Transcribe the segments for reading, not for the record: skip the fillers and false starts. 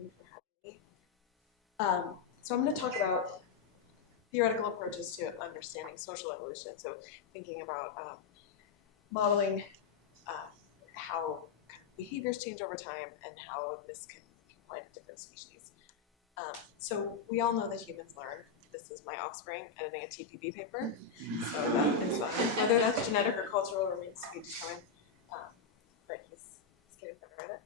Thank you for having me. So I'm going to talk about theoretical approaches to understanding social evolution. So thinking about modeling uh, how kind of behaviors change over time and how this can apply to different species. So we all know that humans learn. This is my offspring editing a TPB paper. So that is whether that's genetic or cultural remains to be determined. Um, but he's getting better at it.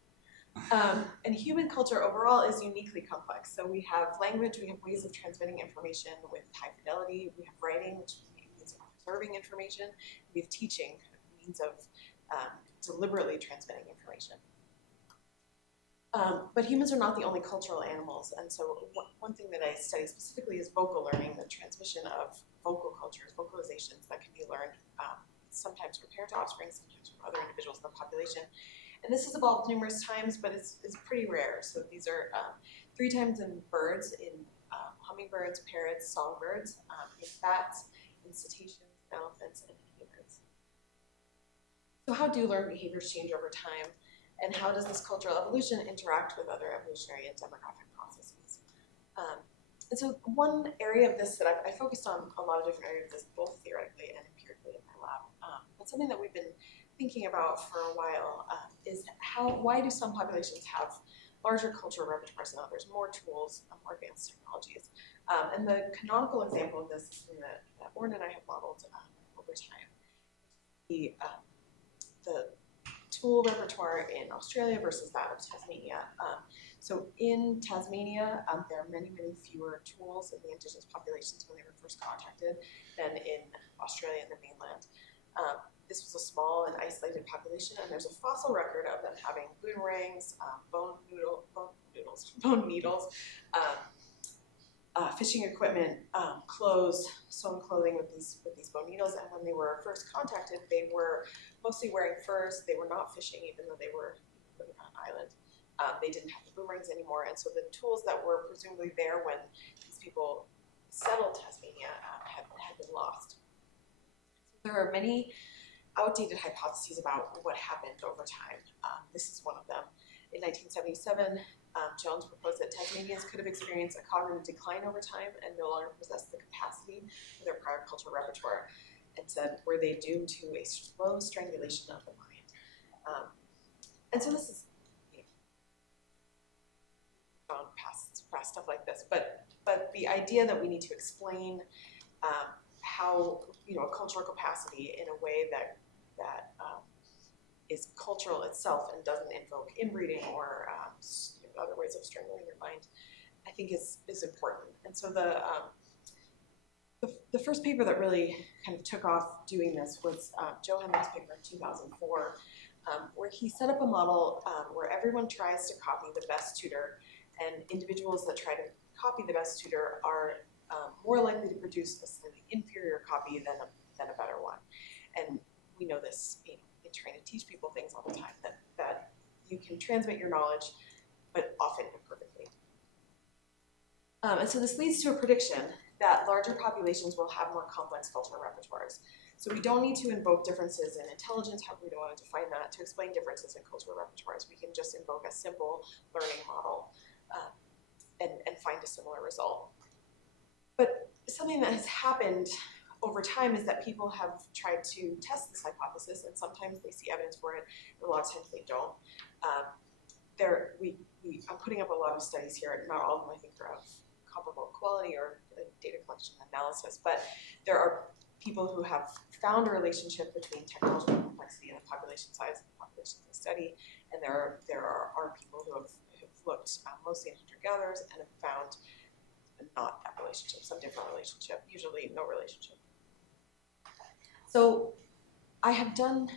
And human culture overall is uniquely complex. So we have language, we have ways of transmitting information with high fidelity, we have writing, which means preserving information, we have teaching, kind of means of deliberately transmitting information. But humans are not the only cultural animals, and so one thing that I study specifically is vocal learning, the transmission of vocal cultures, vocalizations that can be learned sometimes from parent to offspring, sometimes from other individuals in the population. And this has evolved numerous times, but it's pretty rare. So these are 3 times in birds, in hummingbirds, parrots, songbirds, in bats, in cetaceans, elephants, and in humans. So how do learned behaviors change over time? And how does this cultural evolution interact with other evolutionary and demographic processes? And so one area of this that I focused on a lot of different areas of this, both theoretically and empirically in my lab, but something that we've been thinking about for a while is why do some populations have larger cultural repertoires than others, more tools, more advanced technologies? And the canonical example of this is something that Orrin and I have modeled over time. The tool repertoire in Australia versus that of Tasmania. So in Tasmania, there are many, many fewer tools in the indigenous populations when they were first contacted than in Australia and the mainland. This was a small and isolated population, and there's a fossil record of them having boomerangs, bone needles, fishing equipment, clothes, sewn clothing with these bone needles. And when they were first contacted, they were mostly wearing furs. They were not fishing, even though they were living on an island. They didn't have the boomerangs anymore, and so the tools that were presumably there when these people settled Tasmania had been lost. So there are many outdated hypotheses about what happened over time. This is one of them. In 1977, Jones proposed that Tasmanians could have experienced a cognitive decline over time and no longer possessed the capacity for their prior cultural repertoire, and said, were they doomed to a slow strangulation of the mind? And so this is past stuff like this, but the idea that we need to explain how a cultural capacity in a way that is cultural itself and doesn't invoke inbreeding or other ways of strangling your mind, I think is important. And so the first paper that really kind of took off doing this was Joe Henry's paper in 2004, where he set up a model where everyone tries to copy the best tutor, and individuals that try to copy the best tutor are more likely to produce a slightly inferior copy than a better one. And we know this in trying to teach people things all the time, that you can transmit your knowledge, but often imperfectly. And so this leads to a prediction that larger populations will have more complex cultural repertoires. So we don't need to invoke differences in intelligence, however we don't want to define that, to explain differences in cultural repertoires. We can just invoke a simple learning model and find a similar result. But something that has happened over time is that people have tried to test this hypothesis, and sometimes they see evidence for it, and a lot of times they don't. I'm putting up a lot of studies here, and not all of them I think are of comparable quality or data collection analysis, but there are people who have found a relationship between technological complexity and the population size of the populations they study, and there are people who have looked mostly in hunter-gatherers and have found not that relationship, some different relationship, usually no relationship. So I have done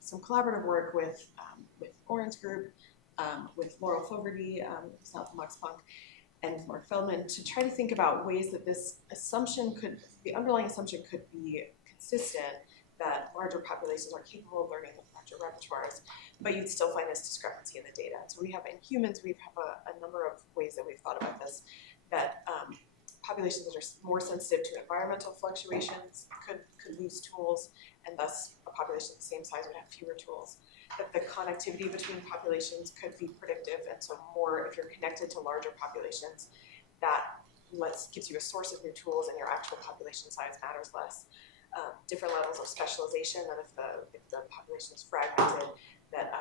some collaborative work with Orrin's group, with Laurel Fogarty, South Max Punk, and Mark Feldman to try to think about ways that this assumption the underlying assumption could be consistent, that larger populations are capable of learning with larger repertoires, but you'd still find this discrepancy in the data. So we have, in humans, we have a number of ways that we've thought about this, that populations that are more sensitive to environmental fluctuations could lose tools, and thus a population the same size would have fewer tools. that the connectivity between populations could be predictive, and so more if you're connected to larger populations, that gives you a source of new tools, and your actual population size matters less. Different levels of specialization, that if the population is fragmented, that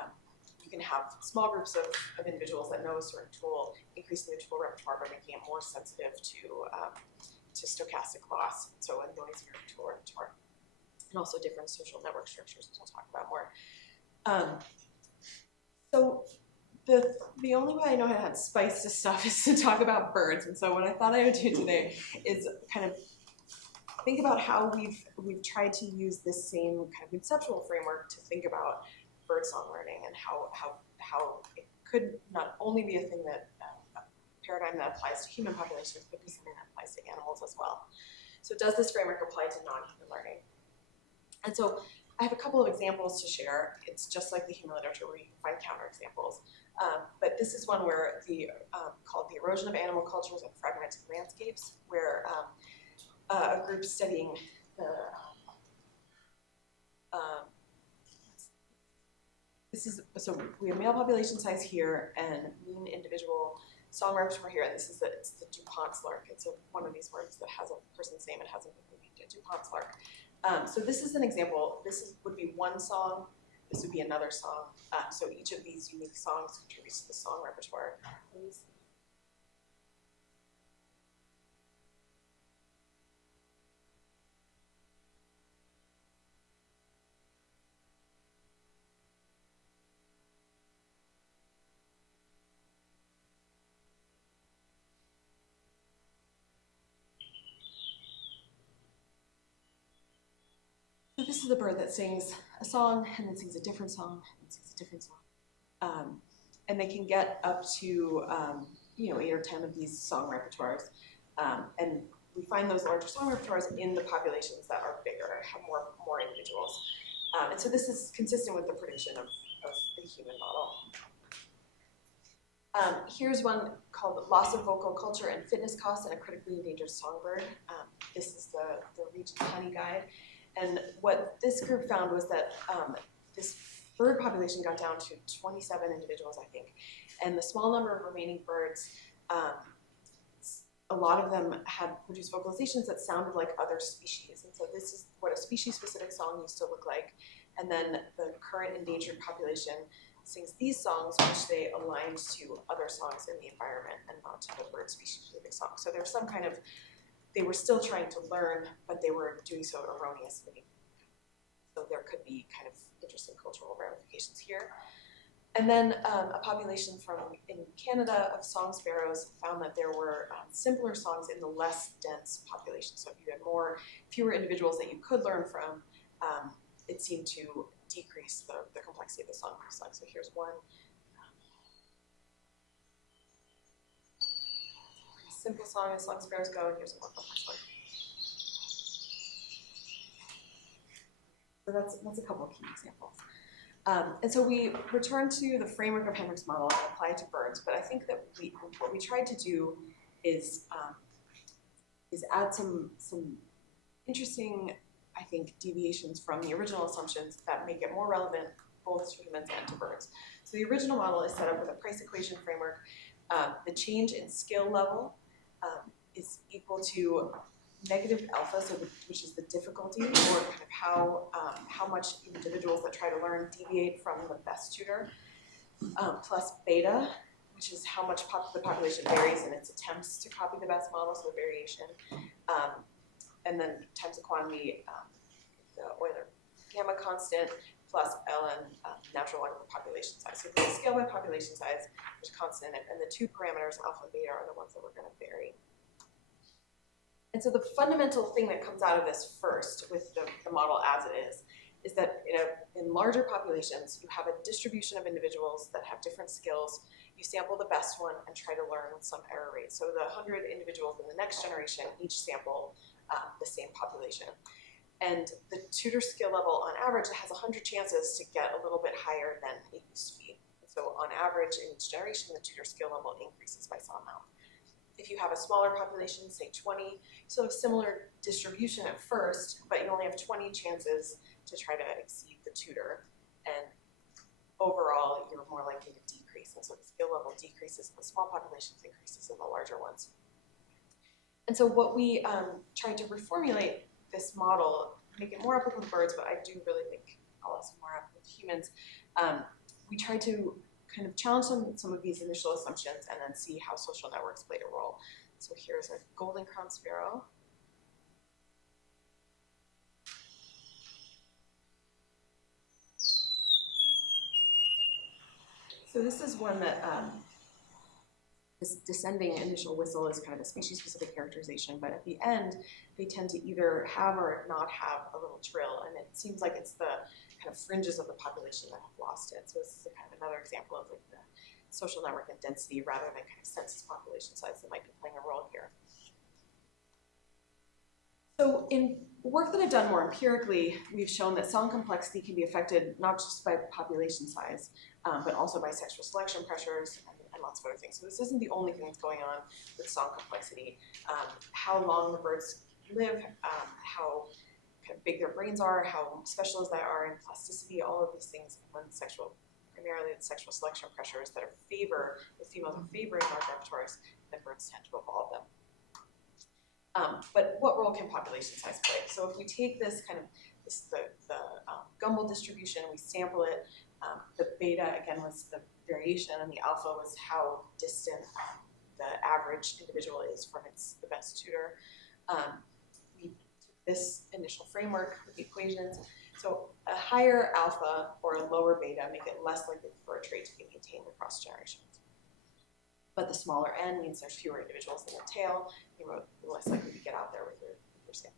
you can have small groups of individuals that know a certain tool, increasing the tool repertoire by making it more sensitive to stochastic loss, so a noisier tool repertoire, and also different social network structures, which we'll talk about more. So the only way I know how to add spice to stuff is to talk about birds, and so what I thought I would do today is kind of think about how we've tried to use this same kind of conceptual framework to think about birdsong learning, and how it could not only be a thing that a paradigm that applies to human populations, but be something that applies to animals as well. So does this framework apply to non-human learning? And so I have a couple of examples to share. It's just like the human literature where you can find counterexamples. But this is one where called The Erosion of Animal Cultures and Fragmented Landscapes, where a group studying the so we have male population size here and mean individual song repertoire here, and it's the DuPont's lark. It's one of these words that has a person's name and hasn't been named, a DuPont's lark. So this is an example. Would be one song. This would be another song. So each of these unique songs contributes to the song repertoire. So this is a bird that sings a song and then sings a different song and sings a different song. And they can get up to 8 or 10 of these song repertoires. And we find those larger song repertoires in the populations that are bigger, have more individuals. And so this is consistent with the prediction of the human model. Here's one called Loss of Vocal Culture and Fitness Costs in a Critically Endangered Songbird. This is the Region Honey Guide. And what this group found was that this bird population got down to 27 individuals, I think. And the small number of remaining birds, a lot of them had produced vocalizations that sounded like other species. And so this is what a species-specific song used to look like. And then the current endangered population sings these songs, which they aligned to other songs in the environment and not to the bird species-specific song. So there's some kind of, they were still trying to learn, but they were doing so erroneously. So there could be kind of interesting cultural ramifications here. And then a population in Canada of song sparrows found that there were simpler songs in the less dense population. So if you had fewer individuals that you could learn from, it seemed to decrease the complexity of the song. So here's one. Simple song as song sparrows go, and here's a more complex one. So that's a couple of key examples. And so we return to the framework of Henrik's model and apply it to birds, but I think that what we tried to do is add some interesting, I think, deviations from the original assumptions that make it more relevant both to humans and to birds. So the original model is set up with a price equation framework. The change in skill level is equal to negative alpha, which is the difficulty, or kind of how much individuals that try to learn deviate from the best tutor, plus beta, which is how much the population varies in its attempts to copy the best model, so the variation, and then times the quantity, the Euler gamma constant, plus ln natural log of the population size. So if we scale by population size, there's a constant, and the two parameters, alpha and beta, are the ones that we're going to vary. And so the fundamental thing that comes out of this first with the model as it is that in larger populations, you have a distribution of individuals that have different skills. You sample the best one and try to learn with some error rate. So the 100 individuals in the next generation each sample the same population. And the tutor skill level, on average, it has 100 chances to get a little bit higher than it used to be. So on average, in each generation, the tutor skill level increases by some amount. If you have a smaller population, say 20, so a similar distribution at first, but you only have 20 chances to try to exceed the tutor. And overall you're more likely to decrease. And so the skill level decreases in the small populations, increases in the larger ones. And so what we tried to reformulate this model, make it more applicable to birds, but I do really think also more applicable to humans. We tried to kind of challenge some of these initial assumptions and then see how social networks played a role. So here's a golden crowned sparrow. So this is one that this descending initial whistle is kind of a species-specific characterization, but at the end, they tend to either have or not have a little trill, and it seems like it's the kind of fringes of the population that have lost it. So this is a kind of another example of like the social network and density rather than kind of census population size that might be playing a role here. So in work that I've done more empirically, we've shown that song complexity can be affected not just by population size, but also by sexual selection pressures and lots of other things. So this isn't the only thing that's going on with song complexity. How long the birds live, how kind of big their brains are, how specialized they are in plasticity, all of these things, and then primarily the sexual selection pressures that favor, if females are favoring large repertoires, then birds tend to evolve them. But what role can population size play? So if we take this kind of, the Gumbel distribution, we sample it, the beta, again, was the variation, and the alpha was how distant the average individual is from the best tutor. We took this initial framework with the equations. So a higher alpha or a lower beta make it less likely for a trait to be maintained across generations. But the smaller n means there's fewer individuals in the tail, you're less likely to get out there with your sample.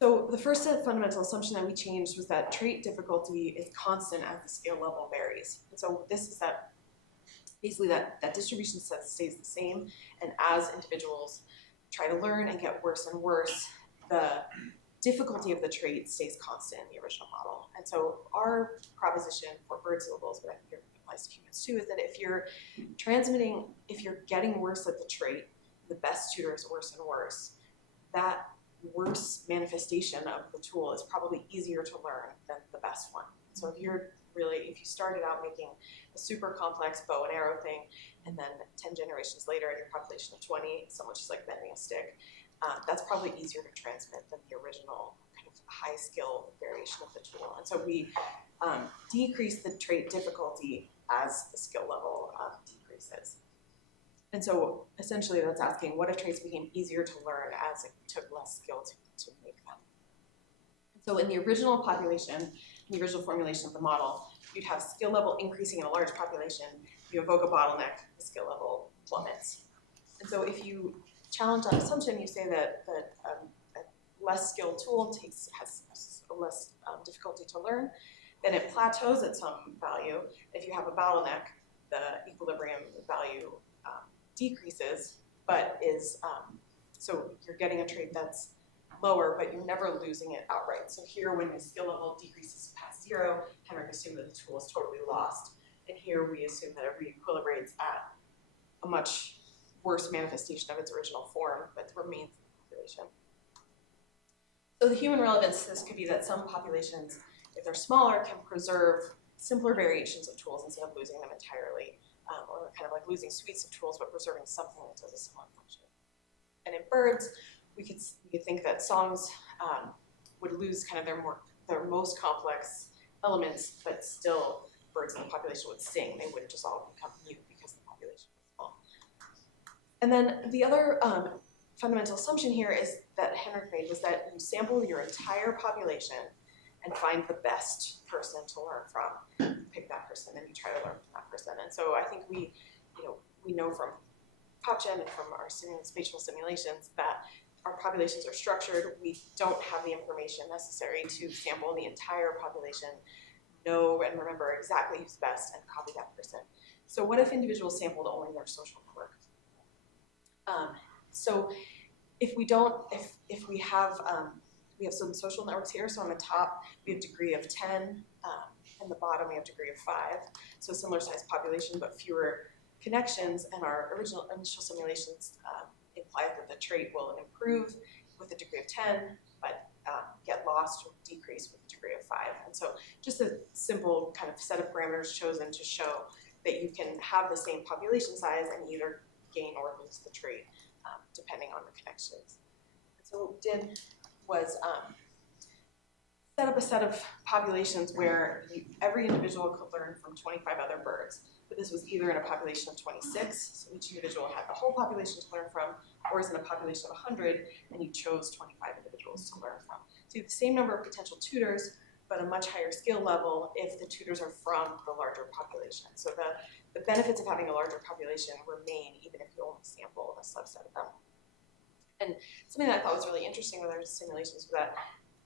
So the first fundamental assumption that we changed was that trait difficulty is constant as the skill level varies. And so this is that, basically that distribution set stays the same, and as individuals try to learn and get worse and worse, the difficulty of the trait stays constant in the original model. And so our proposition for bird syllables, but I think it applies to humans too, is that if you're getting worse at the trait, the best tutor is worse and worse, that worse manifestation of the tool is probably easier to learn than the best one. So if you started out making a super complex bow and arrow thing, and then 10 generations later in your population of 20, someone just like bending a stick, that's probably easier to transmit than the original kind of high skill variation of the tool. And so we decrease the trait difficulty as the skill level decreases. And so essentially that's asking, what if traits became easier to learn as it took less skill to make them? So in the original population, in the original formulation of the model, you'd have skill level increasing in a large population, you evoke a bottleneck, the skill level plummets. And so if you challenge that assumption, you say that a less skilled tool has less difficulty to learn, then it plateaus at some value. If you have a bottleneck, the equilibrium value decreases, but so you're getting a trait that's lower, but you're never losing it outright. So here, when the skill level decreases past 0, Henrik assumed that the tool is totally lost. And here we assume that it re-equilibrates at a much worse manifestation of its original form, but remains in the population. So the human relevance to this could be that some populations, if they're smaller, can preserve simpler variations of tools instead of losing them entirely, or kind of like losing suites of tools but preserving something that does a similar function. And in birds, we could think that songs would lose kind of their most complex elements, but still birds in the population would sing. They wouldn't just all become mute because the population was small. And then the other fundamental assumption here is that Henrik made was that you sample your entire population and find the best person to learn from. Pick that person and you try to learn from that person. And so I think we know from PopGen and from our spatial simulations that our populations are structured. We don't have the information necessary to sample the entire population, know and remember exactly who's best, and copy that person. So what if individuals sampled only their social network? So if we have some social networks here. So on the top, we have degree of 10, and the bottom we have degree of 5. So similar size population, but fewer connections, and our initial simulations imply that the trait will improve with a degree of 10, but get get lost or decrease with a degree of 5. And so just a simple kind of set of parameters chosen to show that you can have the same population size and either gain or lose the trait depending on the connections. And so what we did was set up a set of populations where every individual could learn from 25 other birds. But this was either in a population of 26, so each individual had the whole population to learn from, or is in a population of 100, and you chose 25 individuals to learn from. So you have the same number of potential tutors, but a much higher skill level if the tutors are from the larger population. So the benefits of having a larger population remain even if you only sample a subset of them. And something that I thought was really interesting with our simulations was that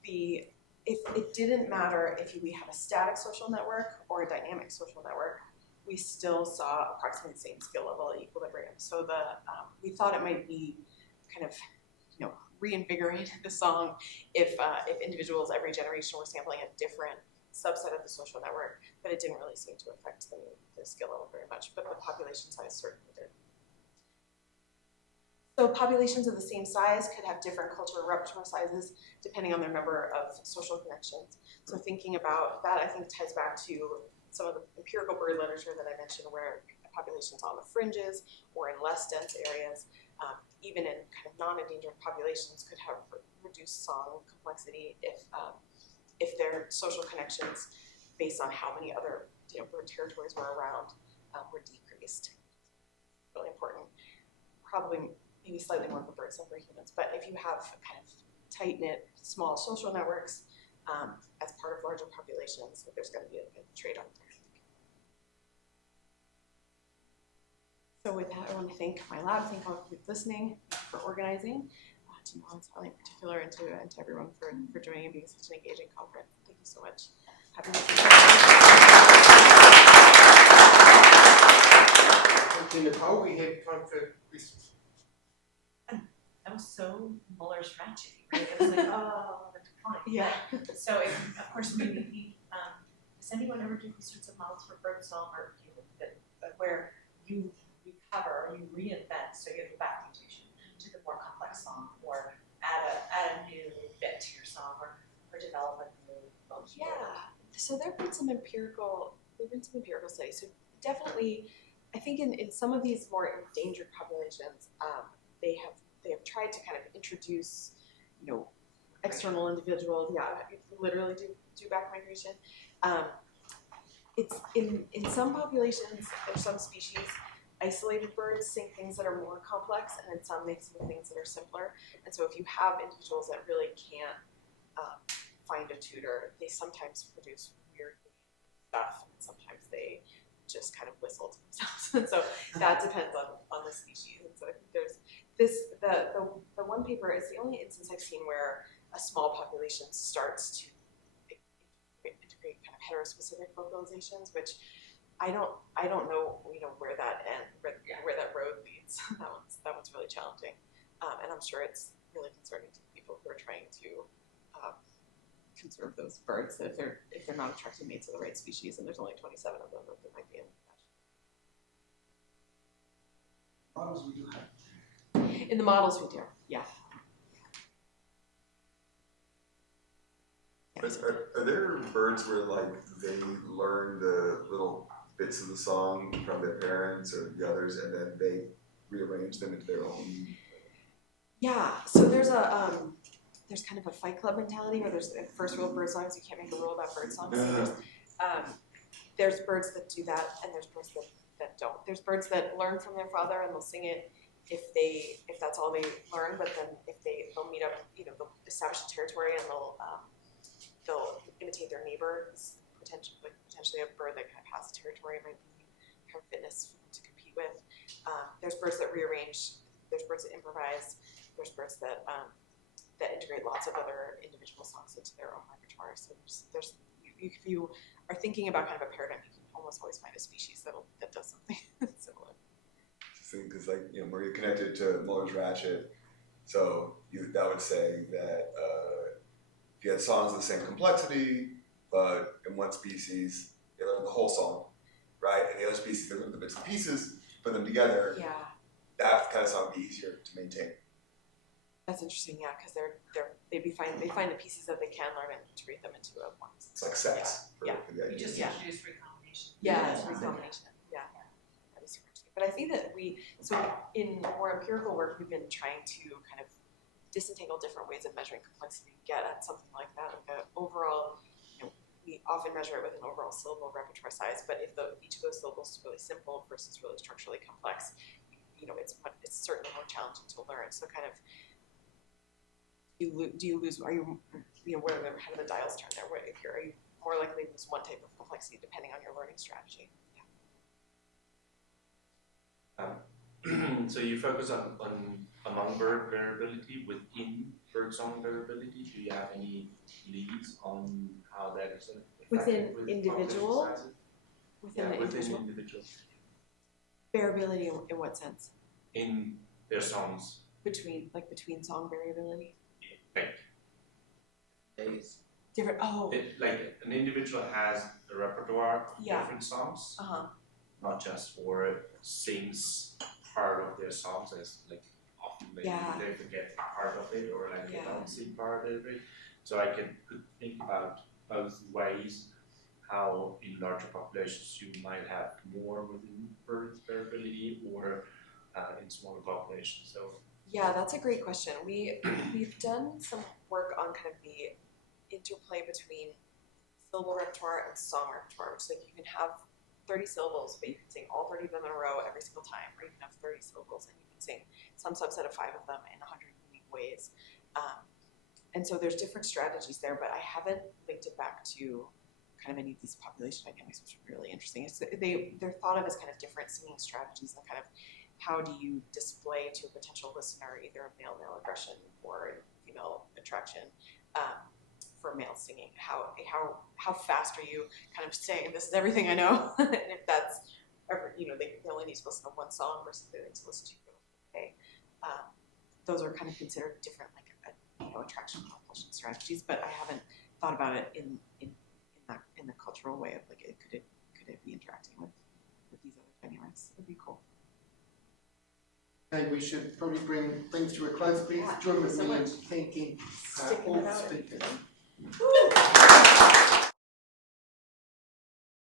if it didn't matter if we have a static social network or a dynamic social network, we still saw approximately the same skill level at equilibrium. So we thought it might be kind of, reinvigorate the song if individuals every generation were sampling a different subset of the social network, but it didn't really seem to affect the skill level very much, but the population size certainly did. So populations of the same size could have different cultural repertoire sizes depending on their number of social connections. So thinking about that, I think ties back to some of the empirical bird literature that I mentioned where populations on the fringes or in less dense areas, even in kind of non-endangered populations could have reduced song complexity if their social connections based on how many other bird territories were around were decreased. Really important. Probably maybe slightly more for birds than for humans, but if you have kind of tight-knit, small social networks as part of larger populations, there's going to be a trade-off there. So with that, I want to thank my lab, thank all of you for listening, for organizing, to Nicole in particular, and to everyone for joining and being such an engaging conference. Thank you so much. Happy to see you. Thank you, Nicole. We have time for questions. That was so Muller's ratchet, right? It was like, oh, the decline. Yeah. So, of course, maybe does anyone ever do these sorts of models for birdsong or where you recover or you reinvent, so you have a back mutation to the more complex song, or add a new bit to your song, or develop a new function? Yeah. So there've been some empirical studies. So definitely, I think in some of these more endangered populations, they have tried to kind of introduce, external individuals. Yeah, literally do back migration. It's in some populations or some species, isolated birds sing things that are more complex, and then some they sing things that are simpler. And so if you have individuals that really can't find a tutor, they sometimes produce weird stuff, and sometimes they just kind of whistle to themselves. And so that depends on the species. And so I think there's the one paper is the only instance I've seen where a small population starts to integrate kind of heterospecific vocalizations, which I don't know where that ends, where that road leads. that one's really challenging, and I'm sure it's really concerning to people who are trying to conserve those birds. That if they're not attracting mates of the right species, and there's only 27 of them, that they might be in Models we do have. In the models we do, yeah. Are there birds where they learn the little bits of the song from their parents or the others, and then they rearrange them into their own? Yeah. So there's there's kind of a Fight Club mentality where there's first rule of bird songs. You can't make a rule about bird songs. So there's birds that do that, and there's birds that don't. There's birds that learn from their father and they'll sing it if that's all they learn. But then they'll meet up, they'll establish a territory and they'll imitate their neighbor. Potentially a bird that kind of has a territory, might be kind of fitness for them to compete with. There's birds that rearrange. There's birds that improvise. There's birds that integrate lots of other individual songs into their own repertoire. So if you are thinking about kind of a paradigm, you can almost always find a species that does something similar. Because Maria connected to Muller's ratchet, so that would say that if you had songs of the same complexity, but in one species they learn the whole song, right? And the other species they learn the bits and pieces, put them together. Yeah. That kind of song would be easier to maintain. That's interesting, yeah, because they find the pieces that they can learn and integrate them into a one. It's like sets for, Yeah. for the You idea. just Yeah. introduced recombination. Yeah, it's recombination. Yeah, that is super interesting. But I think that so in more empirical work, we've been trying to kind of disentangle different ways of measuring complexity to get at something like that, like an overall, we often measure it with an overall syllable repertoire size, but if each of those syllables is really simple versus really structurally complex, it's certainly more challenging to learn. So kind of, do you lose, are you, where how do the dials turn there? Are you more likely to lose one type of complexity depending on your learning strategy? So you focus on among bird variability within birdsong variability. Do you have any leads on how that is affected Within with individual? population sizes? Within the within individual? individual. Variability in what sense? In their songs. Between song variability? Like days. Different, Like an individual has a repertoire of Yeah. different songs, uh-huh. not just for sings part of their songs, as like often they forget part of it or like they don't sing part of it. So I could think about both ways how in larger populations you might have more within bird variability or in smaller populations. So Yeah, that's a great question. We've done some work on kind of the interplay between syllable repertoire and song repertoire, which is like you can have 30 syllables, but you can sing all 30 of them in a row every single time, or you can have 30 syllables and you can sing some subset of 5 of them in 100 unique ways. And so there's different strategies there, but I haven't linked it back to kind of any of these population dynamics, which are really interesting. They're thought of as kind of different singing strategies and kind of how do you display to a potential listener either male-male aggression or female attraction for male singing. How fast are you kind of saying this is everything I know, and if that's ever, they only need to listen to one song versus they need to listen to you for the whole day. Those are kind of considered different, like attraction compulsion strategies, but I haven't thought about it in the cultural way of like could it be interacting with these other dynamics? It'd be cool. Okay, we should probably bring things to a close. Please join with me in thanking all speakers.